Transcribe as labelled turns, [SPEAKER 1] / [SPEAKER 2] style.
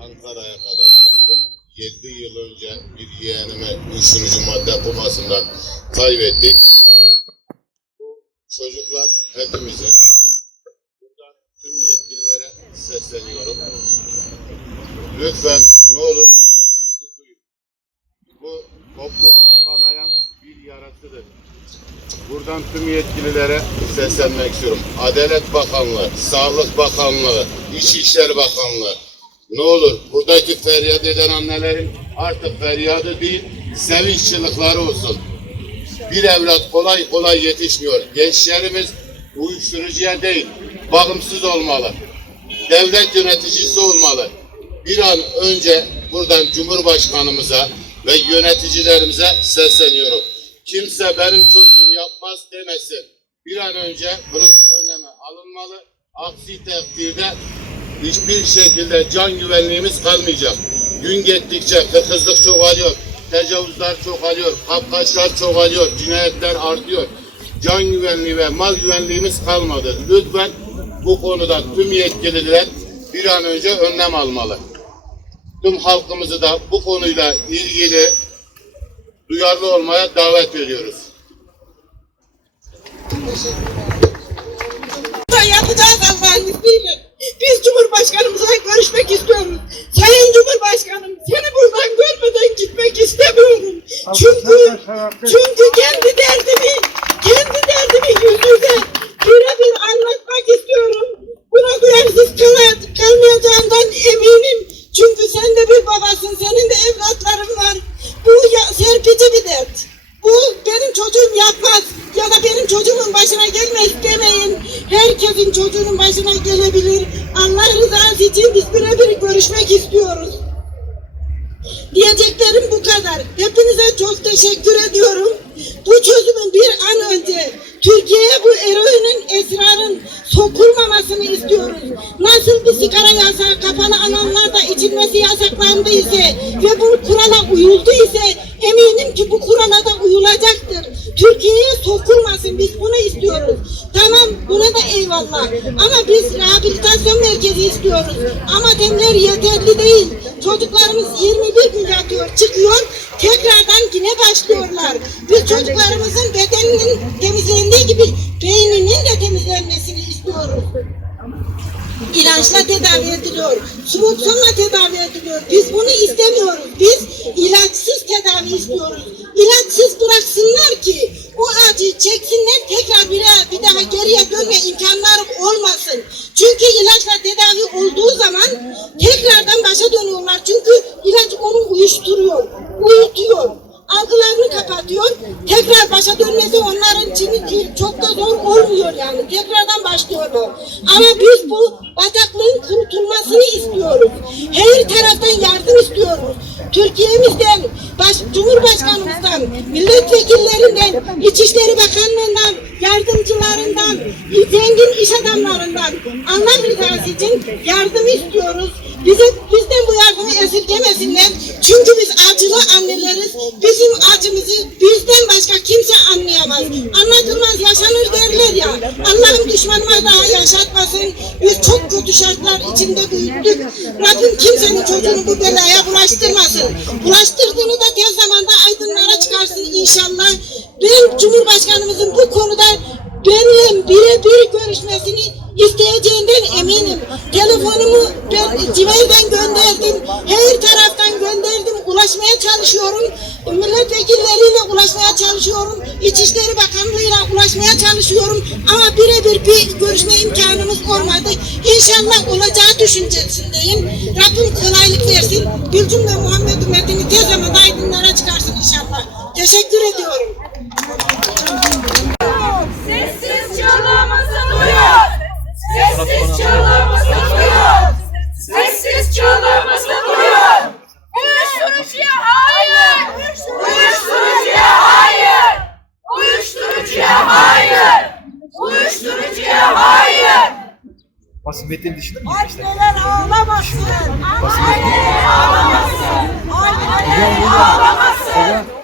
[SPEAKER 1] Ankara'ya kadar geldim. 7 yıl önce bir yeğenime uyuşturucu madde komasından kaybettik. Bu çocuklar hepimizin. Buradan tüm yetkililere sesleniyorum. Lütfen ne olur sesimizi duyun. Bu toplumun kanayan bir yarasıdır. Buradan tüm yetkililere seslenmek istiyorum. Adalet Bakanlığı, Sağlık Bakanlığı, İçişleri Bakanlığı. Ne olur buradaki feryat eden annelerin artık feryadı değil, sevinç çığlıkları olsun. Bir evlat kolay kolay yetişmiyor. Gençlerimiz uyuşturucuya değil, bağımsız olmalı. Devlet yöneticisi olmalı. Bir an önce buradan Cumhurbaşkanımıza ve yöneticilerimize sesleniyorum. Kimse benim çocuğum yapmaz demesin. Bir an önce bunun önlemi alınmalı. Aksi takdirde hiçbir şekilde can güvenliğimiz kalmayacak. Gün geçtikçe hırsızlık çoğalıyor, tecavüzler çoğalıyor, kapkaçlar çoğalıyor, cinayetler artıyor. Can güvenliği ve mal güvenliğimiz kalmadı. Lütfen bu konuda tüm yetkililer bir an önce önlem almalı. Tüm halkımızı da bu konuyla ilgili duyarlı olmaya davet ediyoruz.
[SPEAKER 2] Da yapacağız Allah'ın izniyle. Biz Cumhurbaşkanımıza görüşmek istiyoruz. Sayın Cumhurbaşkanım seni buradan görmeden gitmek istemiyorum. Çünkü çünkü kendi derdimi kendi derdimi yüz yüze birebir anlatmak istiyorum. Buna duyarsız kala- kalmayacağından eminim. Çünkü sen de bir babasın, senin de evlatların var. Bu ya, serpici bir dert. Bu benim çocuğum yapmaz ya da benim çocuğumun başına gelmez demeyin. Herkesin çocuğunun başına gelebilir. Allah rızası için biz birebir görüşmek istiyoruz. Diyeceklerim bu kadar. Hepinize çok teşekkür ediyorum. Bu çözümün bir an önce Türkiye'ye bu eroinin esrarın sokulmamasını istiyoruz. Nasıl bir sigara yasağı kapalı alanlarda içilmesi yasaklandı ise ve bu kurala uyuldu ise eminim ki bu kurala da uyulacaktır. Türkiye'ye sokulmasın biz bunu istiyoruz. Buna da eyvallah. Ama biz rehabilitasyon merkezi istiyoruz. Ama demler yeterli değil. Çocuklarımız 21 gün yatıyor, çıkıyor, tekrardan yine başlıyorlar. Biz çocuklarımızın bedeninin temizlendiği gibi beyninin de temizlenmesini istiyoruz. İlaçla tedavi ediliyor. Suboksonla tedavi ediliyor. Biz bunu istemiyoruz. Biz ilaçsız tedavi istiyoruz. İlaçsız bıraksınlar ki o acıyı çeksinler geriye dönme imkanları olmasın. Çünkü ilaçla tedavi olduğu zaman tekrardan başa dönüyorlar. Çünkü ilaç onu uyuşturuyor, uyutuyor algılarını kapatıyor. Tekrar başa dönmesi onların için çok da zor olmuyor yani. Tekrardan başlıyorlar. Ama biz bu bataklığın kurtulmasını istiyoruz. Her taraftan yardım istiyoruz. Türkiye'mizden, baş, Cumhurbaşkanımızdan, milletvekillerinden, İçişleri Bakanlığından, yardımcılarından, zengin iş adamlarından Allah rızası için yardım istiyoruz. Bize, bizden bu yardımı esirgemesinler. Çünkü biz acılı anneleriz. Bizim acımızı bizden başka kimse anlayamaz. Anlatılmaz yaşanır derler ya. Allah'ım düşmanıma daha yaşatmasın. Biz çok kötü şartlar içinde büyüttük. Rabbim kimsenin çocuğunu bu belaya bulaştırmasın. Bulaştırdığını da tez zamanda aydınlara çıkarsın inşallah. Ben Cumhurbaşkanımızın bu konuda benimle birebir görüşmesini isteyeceğinden eminim. Telefonumu ben Cimer'den gönderdim. Her taraftan gönderdim. Ulaşmaya çalışıyorum. Milletvekilleriyle ulaşmaya çalışıyorum. İçişleri Bakanlığı'yla ulaşmaya çalışıyorum. Ama birebir bir görüşme imkanımız olmadı. İnşallah olacağı düşüncesindeyim. Rabbim kolaylık versin. Gülcüm ve Muhammed ümmetini tez zamanda aydınlara çıkarsın inşallah. Teşekkür ediyorum.
[SPEAKER 3] Sessiz çığlığımızı duyun. Sessiz çığlığımızı duyun. Sessiz çığlığımızı duyun. Uyuşturucuya hayır. Uyuşturucuya hayır. Uyuşturucuya hayır. Uyuşturucuya hayır.
[SPEAKER 4] Metnin dışında mı?
[SPEAKER 2] Anneler ağlamasın.
[SPEAKER 3] Anneler ağlamasın. Anneler ağlamasın.